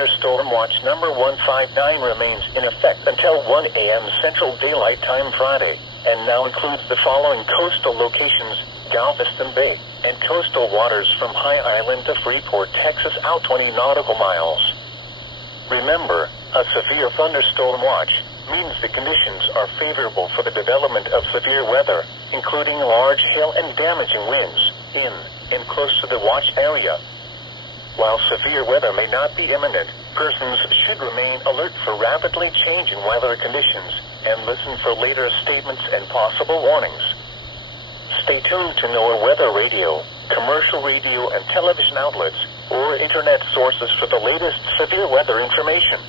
Thunderstorm Watch number 159 remains in effect until 1 a.m. Central Daylight Time Friday, and now includes the following coastal locations: Galveston Bay, and coastal waters from High Island to Freeport, Texas out 20 nautical miles. Remember, a severe thunderstorm watch means the conditions are favorable for the development of severe weather, including large hail and damaging winds, in and close to the watch area. While severe weather may not be imminent, persons should remain alert for rapidly changing weather conditions and listen for later statements and possible warnings. Stay tuned to NOAA weather radio, commercial radio and television outlets, or internet sources for the latest severe weather information.